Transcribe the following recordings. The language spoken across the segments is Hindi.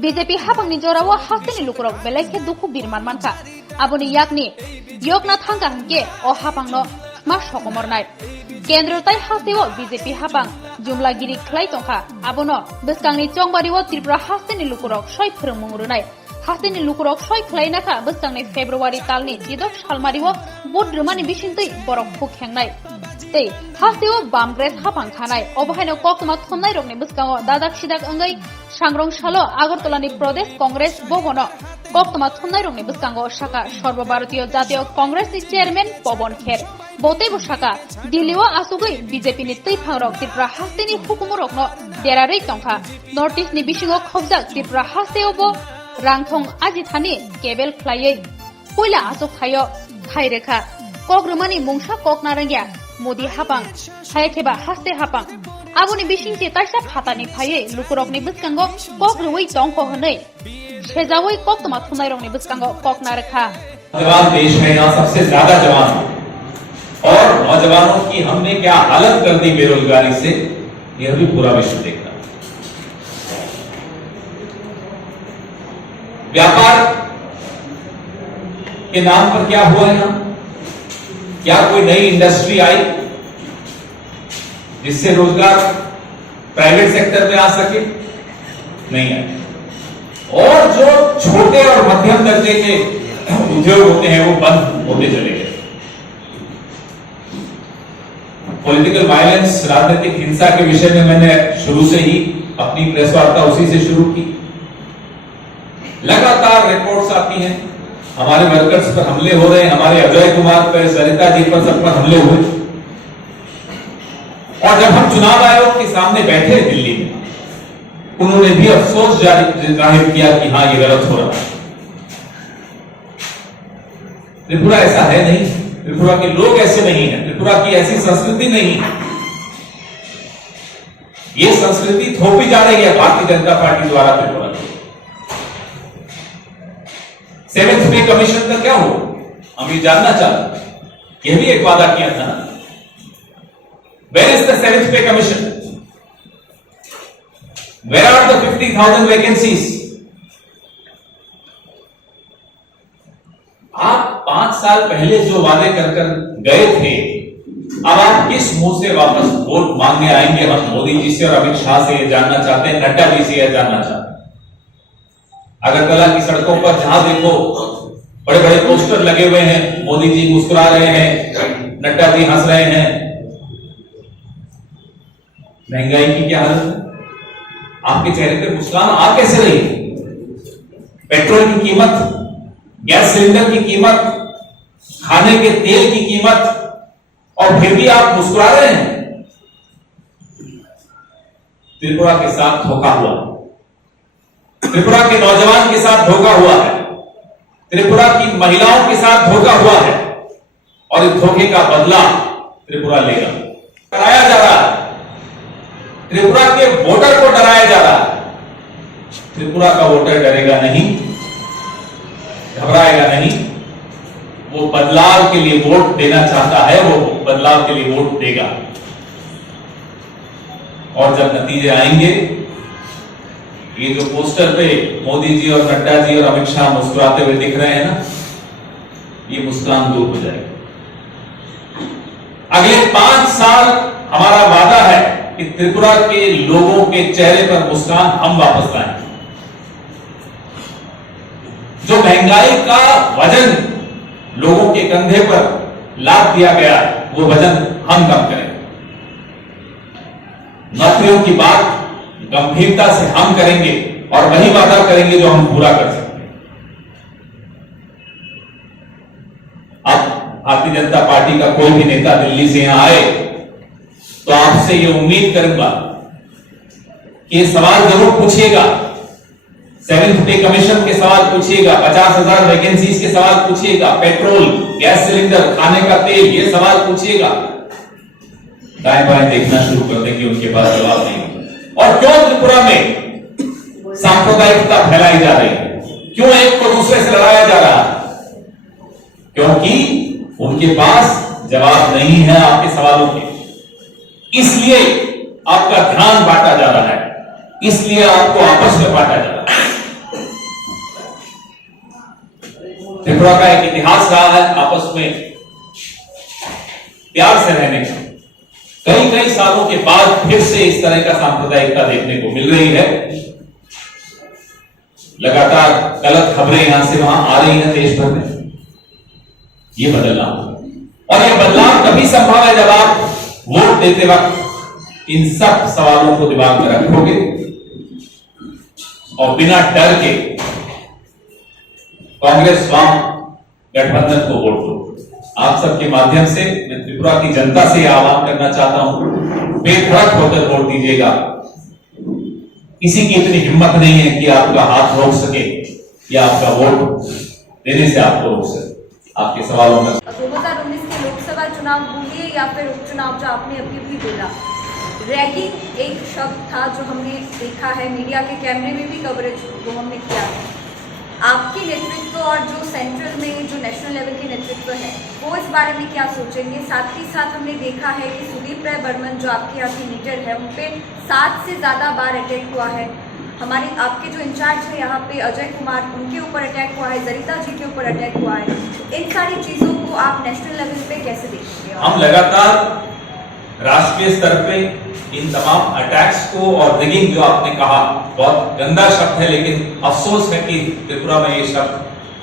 बीजेपी हाफांनि जराव हास्तेनि लुकुरक बेलाइखे दुखु बिरमान मानखा आबोनि याकनि योगना थांगा हंके अ हाफांनो मा सकमरनाय केंद्र ताई हास्तेओ बीजेपी हाफां जुमलागिरि खलाय तंखा आबोनो बसकांनि चंबारिओ त्रिपुरा हास्तेनि लुकुरक सय फोरोंमुंरुनाय हास्तेनि लुकुरक सय खलायनाखा बसकांनि फेब्रुवारि तालनि जिदक सालमारिओ बुद्रुमानि बिसिंतै बरक फुखेंनाय तै हास्तेओ बामग्रेस हाफां खानाय अबहायनो ककमा थुननाय रकनि बसकांओ दादाक सिदाक अंगै सांग्रं सालो आगरतलानि प्रदेश कांग्रेस भवनो ककमा थुननाय रकनि बसकांओ शाखा सर्वभारतीय जातीय कांग्रेसनि चेयरमैन पवन खेर बतेबो शाखा दिल्लीओ आसुगै बीजेपीनि तैफांरक त्रिपुरा हास्तेनि हुकुमरकनो देरारै तंखा नर्थ ईस्टनि बिसिङाव खबजाक त्रिपुरा हास्तेओबो रांथं आजिथानि केबेल खलायै कोयला आसुक थायो खायरेखा कग्रुमानि मुंसा ककनारंगिया मोदी हापां हायखेबा हास्ते हापां आबुनि बिसिंसे ताइसा फातानि फायै लुकुरकनि बसकांगो कग्रुवै तंख हनै सेजावै कक्तमा थुनायरंनि बसकांगो ककनारखा जवान देश में यहाँ सबसे ज्यादा जवान और नौजवानों की हमने क्या हालत कर दी बेरोजगारी से यह भी पूरा विश्व देखता है। व्यापार के नाम पर क्या हुआ यहाँ? क्या कोई नई इंडस्ट्री आई जिससे रोजगार प्राइवेट सेक्टर में आ सके? नहीं आई। और जो छोटे और मध्यम दर्जे के उद्योग होते हैं वो बंद होते चले गए। पॉलिटिकल वायलेंस, राजनीतिक हिंसा के विषय में मैंने शुरू से ही अपनी प्रेस वार्ता उसी से शुरू की। लगातार रिपोर्ट्स आती हैं, हमारे वर्कर्स पर हमले हो रहे हैं, हमारे अजय कुमार पर, सरिता जी पर, सब पर हमले हुए। और जब हम चुनाव आयोग के सामने बैठे दिल्ली में, उन्होंने भी अफसोस जाहिर किया कि हां ये गलत हो रहा है। त्रिपुरा ऐसा है नहीं, त्रिपुरा के लोग ऐसे नहीं है, त्रिपुरा की ऐसी संस्कृति नहीं है। ये संस्कृति थोपी जा रही है भारतीय जनता पार्टी द्वारा त्रिपुरा को। 7th पे कमीशन का क्या हुआ? हम ये जानना चाहते। यह भी एक वादा किया था। Where is the 7th पे commission? Where are the 50,000 vacancies? आप 5 साल पहले जो वादे कर गए थे, अब आप किस मुंह से वापस वोट मांगने आएंगे? हम मोदी जी से और अमित शाह से यह जानना चाहते हैं, नड्डा जी से यह जानना चाहते हैं। अगरतला की सड़कों पर जहां देखो बड़े बड़े पोस्टर लगे हुए हैं, मोदी जी मुस्कुरा रहे हैं, नड्डा जी हंस रहे हैं। महंगाई की क्या हालत है? आपके चेहरे पे मुस्कान आ कैसे रही? पेट्रोल की कीमत, गैस सिलेंडर की कीमत, खाने के तेल की कीमत, और फिर भी आप मुस्कुरा रहे हैं। त्रिपुरा के साथ धोखा हुआ, त्रिपुरा के नौजवान के साथ धोखा हुआ है, त्रिपुरा की महिलाओं के साथ धोखा हुआ है, और इस धोखे का बदला त्रिपुरा लेगा। डराया जा रहा है, त्रिपुरा के वोटर को डराया जा रहा है। त्रिपुरा का वोटर डरेगा नहीं, घबराएगा नहीं। वो बदलाव के लिए वोट देना चाहता है, वो बदलाव के लिए वोट देगा। और जब नतीजे आएंगे, ये जो पोस्टर पे मोदी जी और नड्डा जी और अमित शाह मुस्कुराते हुए दिख रहे हैं ना, ये मुस्कान दूर हो जाएगी। अगले 5 साल हमारा वादा है कि त्रिपुरा के लोगों के चेहरे पर मुस्कान हम वापस लाएंगे। जो महंगाई का वजन लोगों के कंधे पर लाद दिया गया, वो वजन हम कम करेंगे। नौकरियों की बात गंभीरता से हम करेंगे और वही वादा करेंगे जो हम पूरा कर सकते हैं। अब भारतीय जनता पार्टी का कोई भी नेता दिल्ली से यहां आए तो आपसे ये उम्मीद करूंगा कि ये सवाल जरूर पूछिएगा। 7th पे कमीशन के सवाल पूछिएगा, 50,000 वैकेंसीज के सवाल पूछिएगा, पेट्रोल, गैस सिलेंडर, खाने का तेल, ये सवाल पूछिएगा। दाएं बाएं देखना शुरू कर देंगे, उनके पास जवाब नहीं होगा। और क्यों त्रिपुरा में सांप्रदायिकता फैलाई जा रही है? क्यों एक को दूसरे से लड़ाया जा रहा है? क्योंकि उनके पास जवाब नहीं है आपके सवालों के। इसलिए आपका ध्यान बांटा जा रहा है, इसलिए आपको आपस में बांटा जा रहा है। त्रिपुरा का एक इतिहास रहा है आपस में प्यार से रहने का। कई कई सालों के बाद फिर से इस तरह का सांप्रदायिकता देखने को मिल रही है। लगातार गलत खबरें यहां से वहां आ रही हैं देश भर में। ये बदलना, और ये बदलाव तभी संभव है जब आप वोट देते वक्त इन सब सवालों को दिमाग में रखोगे और बिना डर के कांग्रेस वाम गठबंधन को वोट दो। आप सबके माध्यम से मैं त्रिपुरा की जनता से आह्वान करना चाहता हूं, बेधड़क होकर वोट दीजिएगा। किसी की इतनी हिम्मत नहीं है कि आपका हाथ रोक सके या आपका वोट देने से आपको रोक सके। आपके सवालों का 2019 के लोकसभा चुनाव बोलिए या फिर उपचुनाव, जो आपने अभी भी बोला, रैगिंग एक शब्द था जो हमने देखा है, मीडिया के कैमरे में भी कवरेज वो हमने किया है। आपके नेतृत्व और जो सेंट्रल में जो नेशनल लेवल के नेतृत्व है वो इस बारे में क्या सोचेंगे? साथ ही साथ हमने देखा है कि सुदीप राय बर्मन जो आपके यहाँ की लीडर है, उन पे 7 से ज़्यादा बार अटैक हुआ है। हमारे आपके जो इंचार्ज है यहाँ पे अजय कुमार, उनके ऊपर अटैक हुआ है, जरिता जी के ऊपर अटैक हुआ है। इन सारी चीज़ों को आप नेशनल लेवल पे कैसे देखेंगे? हम लगातार राष्ट्रीय स्तर पे इन तमाम अटैक्स को, और रिगिंग जो आपने कहा बहुत गंदा शब्द है, लेकिन अफसोस है कि त्रिपुरा में ये शब्द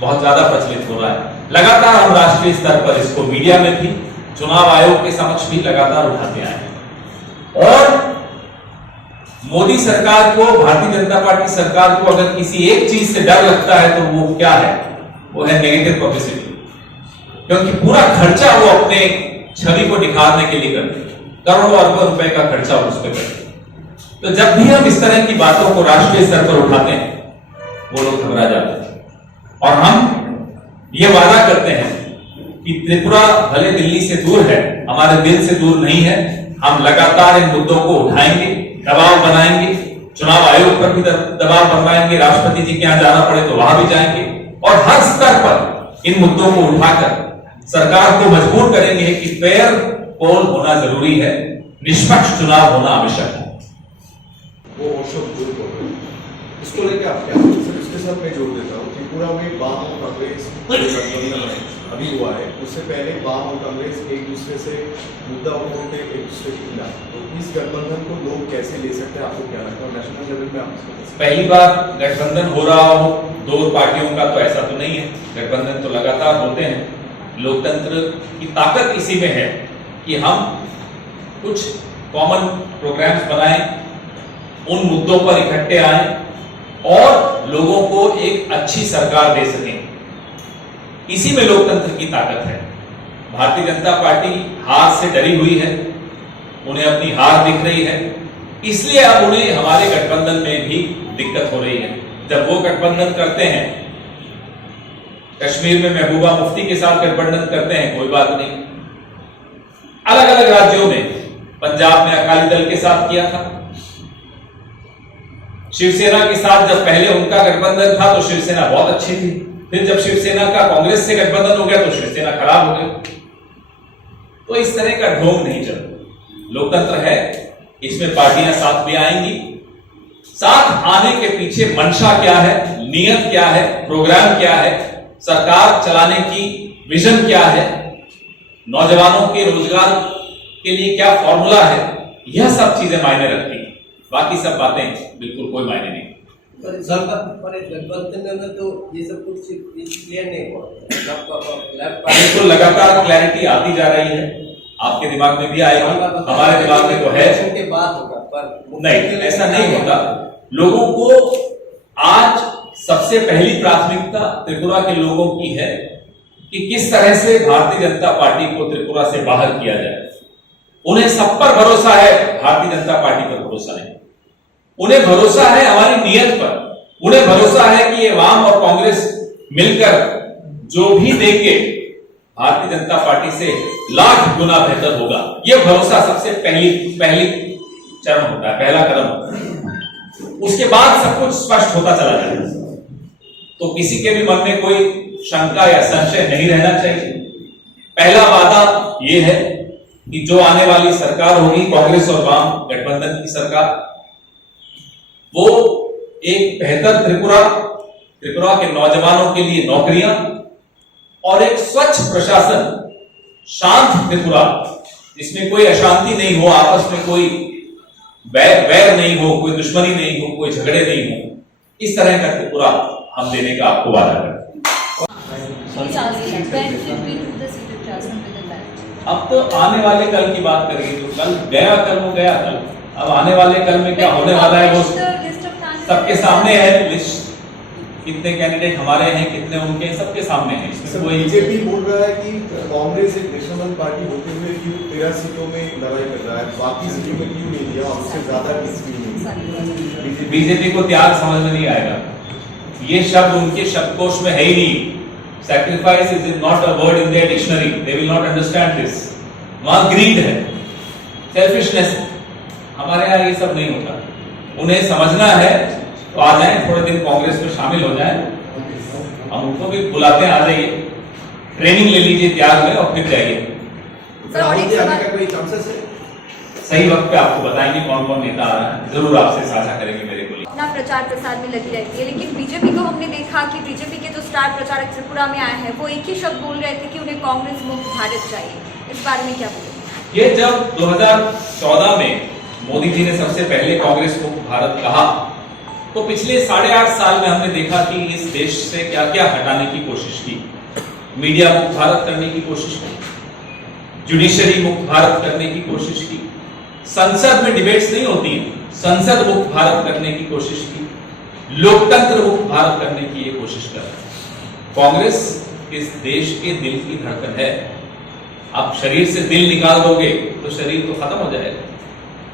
बहुत ज्यादा प्रचलित हो रहा है। लगातार हम राष्ट्रीय स्तर पर इसको मीडिया में भी, चुनाव आयोग के समक्ष भी लगातार उठाते आए। और मोदी सरकार को, भारतीय जनता पार्टी सरकार को अगर किसी एक चीज से डर लगता है तो वो क्या है? वो है नेगेटिव पब्लिसिटी। क्योंकि पूरा खर्चा वो अपने छवि को निखारने के लिए करते हैं, करोड़ों अरबों रुपए का खर्चा उस पर करते हैं। तो जब भी हम इस तरह की बातों को राष्ट्रीय स्तर पर उठाते हैं, वो लोग घबरा जाते हैं। और हम ये वादा करते हैं कि त्रिपुरा भले दिल्ली से दूर है, हमारे दिल से दूर नहीं है। हम लगातार इन मुद्दों को उठाएंगे, दबाव बनाएंगे, चुनाव आयोग पर भी दबाव बनवाएंगे, राष्ट्रपति जी के यहां जाना पड़े तो वहां भी जाएंगे, और हर स्तर पर इन मुद्दों को उठाकर सरकार को मजबूर करेंगे कि फेयर पोल होना जरूरी है, निष्पक्ष चुनाव होना आवश्यक है। वो शब्द दूर कर रहे हैं, इसको लेकर आप क्या सर? इसके साथ मैं जोड़ देता हूँ, त्रिपुरा में वाम और कांग्रेस गठबंधन अभी हुआ है, उससे पहले वाम और कांग्रेस एक दूसरे से मुद्दा उठाते एक दूसरे के खिलाफ। तो इस गठबंधन को लोग कैसे ले सकते हैं, आपको क्या लगता है? नेशनल लेवल में आप पहली बार गठबंधन हो रहा हो दो पार्टियों का, तो ऐसा तो नहीं है। गठबंधन तो लगातार होते हैं। लोकतंत्र की ताकत इसी में है कि हम कुछ कॉमन प्रोग्राम्स बनाएं, उन मुद्दों पर इकट्ठे आएं और लोगों को एक अच्छी सरकार दे सकें। इसी में लोकतंत्र की ताकत है। भारतीय जनता पार्टी हार से डरी हुई है, उन्हें अपनी हार दिख रही है, इसलिए अब उन्हें हमारे गठबंधन में भी दिक्कत हो रही है। जब वो गठबंधन करते हैं, कश्मीर में महबूबा मुफ्ती के साथ गठबंधन करते हैं, कोई बात नहीं। अलग अलग राज्यों में, पंजाब में अकाली दल के साथ किया था, शिवसेना के साथ जब पहले उनका गठबंधन था तो शिवसेना बहुत अच्छी थी, फिर जब शिवसेना का कांग्रेस से गठबंधन हो गया तो शिवसेना खराब हो गई। तो इस तरह का ढोंग नहीं चलता। लोकतंत्र है, इसमें पार्टियां साथ भी आएंगी। साथ आने के पीछे मंशा क्या है, नियत क्या है, प्रोग्राम क्या है, सरकार चलाने की विजन क्या है, नौजवानों के रोजगार के लिए क्या फॉर्मूला है, यह सब चीजें मायने रखती हैं। बाकी सब बातें बिल्कुल कोई मायने नहीं। गठबंधन में तो ये सब कुछ क्लियर नहीं हुआ। बिल्कुल लगातार क्लैरिटी आती जा रही है, आपके दिमाग में भी आएगी, हमारे दिमाग में तो है। के बाद होगा, पर नहीं, ऐसा नहीं होता। लोगों को आज सबसे पहली प्राथमिकता त्रिपुरा के लोगों की है कि किस तरह से भारतीय जनता पार्टी को त्रिपुरा से बाहर किया जाए। उन्हें सब पर भरोसा है, भारतीय जनता पार्टी पर भरोसा नहीं। उन्हें भरोसा है हमारी नीयत पर, उन्हें भरोसा है कि ये वाम और कांग्रेस मिलकर जो भी देंगे भारतीय जनता पार्टी से लाख गुना बेहतर होगा। यह भरोसा सबसे पहली चरण होता है, पहला कदम होता है। उसके बाद सब कुछ स्पष्ट होता चला जाएगा। तो किसी के भी मन में कोई शंका या संशय नहीं रहना चाहिए। पहला वादा यह है कि जो आने वाली सरकार होगी, कांग्रेस और वाम गठबंधन की सरकार, वो एक बेहतर त्रिपुरा के नौजवानों के लिए नौकरियां, और एक स्वच्छ प्रशासन, शांत त्रिपुरा, जिसमें कोई अशांति नहीं हो, आपस में कोई वैर नहीं हो, कोई दुश्मनी नहीं हो, कोई झगड़े नहीं हो, इस तरह का त्रिपुरा हम देने का आपको वादा करते हैं। He's asking when should we do the seated adjustment within that? अब तो आने वाले कल की बात करेंगे, तो कल गया कल वो गया कल, अब आने वाले कल में क्या होने वाला है वो सबके सामने है। लिस्ट कितने कैंडिडेट हमारे हैं, कितने उनके हैं, सबके सामने है। इसमें कोई बीजेपी बोल रहा है कि कांग्रेस एक नेशनल पार्टी होते हुए क्यों 13 सीटों में लड़ाई कर रहा है, बाकी सीटों में क्यों नहीं दिया, उससे ज्यादा क्यों नहीं? बीजेपी को त्याग समझ में नहीं आएगा, ये शब्द उनके शब्दकोश में है ही नहीं। Sacrifice is not a word in their dictionary, they will not understand this. वहां ग्रीड है, सेल्फिशनेस है, हमारे यहाँ ये सब नहीं होता। उन्हें समझना है तो आ जाए, थोड़े दिन कांग्रेस में शामिल हो जाए, हम उनको भी बुलाते हैं, आ जाइए, ट्रेनिंग ले लीजिए त्याग में और फिर जाइए। राहुल जी आने का कोई चांसेस है? सही वक्त पे आपको बताएंगे कौन कौन नेता आ रहा है, जरूर आपसे साझा करेंगे मेरे को। अपना प्रचार प्रसार में लगी रहती है, लेकिन बीजेपी को हमने देखा कि बीजेपी के जो स्टार प्रचारक त्रिपुरा में आए हैं वो एक ही शब्द बोल रहे थे कि उन्हें कांग्रेस मुक्त भारत चाहिए। इस बारे में क्या बोलेंगे? ये जब 2014 में मोदी जी ने सबसे पहले कांग्रेस मुक्त भारत कहा, तो पिछले 8.5 साल में हमने देखा कि इस देश से क्या क्या हटाने की कोशिश की। मीडिया मुक्त भारत करने की कोशिश की, जुडिशरी मुक्त भारत करने की कोशिश की, संसद में डिबेट्स नहीं होती हैं, संसद मुक्त भारत करने की कोशिश की, लोकतंत्र मुक्त भारत करने की ये कोशिश कर रहे हैं। कांग्रेस इस देश के दिल की धड़कन है। आप शरीर से दिल निकाल दोगे तो शरीर तो खत्म हो जाएगा।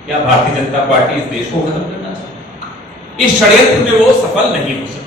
क्या भारतीय जनता पार्टी इस देश को खत्म करना चाहती है? इस षड्यंत्र में वो सफल नहीं हो सकती।